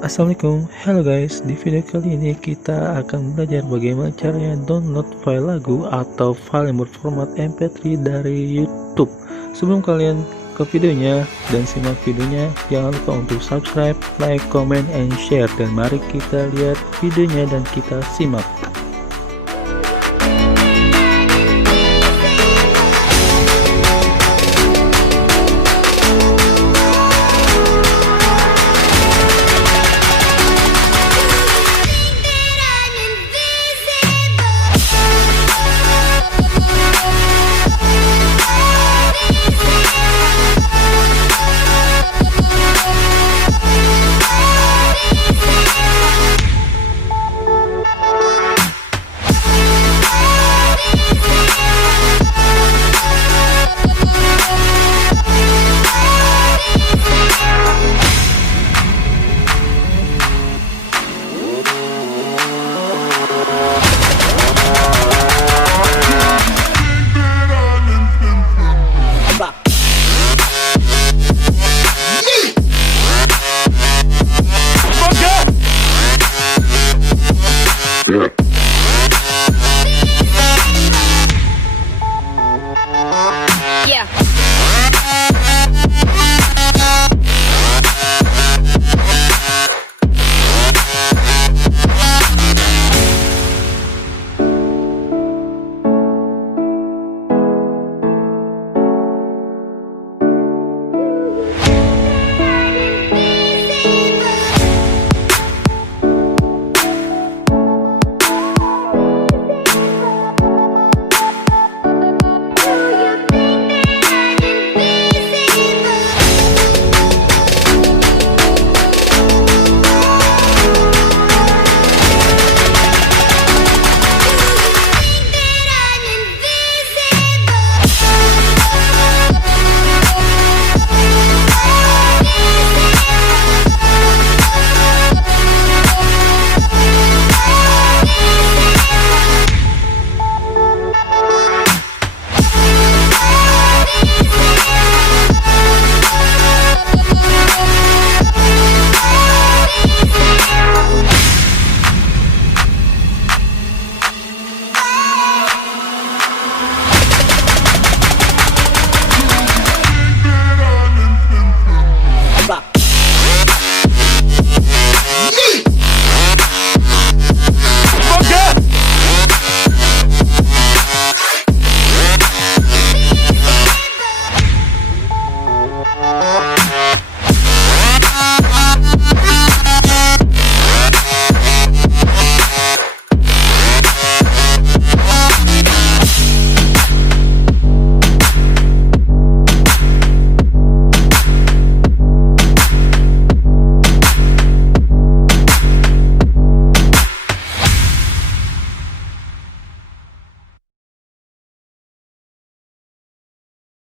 Assalamualaikum, hello guys. Di video kali ini kita akan belajar bagaimana caranya download file lagu atau file yang berformat MP3 dari YouTube. Sebelum kalian ke videonya dan simak videonya, jangan lupa untuk subscribe, like, comment, and share. Dan mari kita lihat videonya dan kita simak.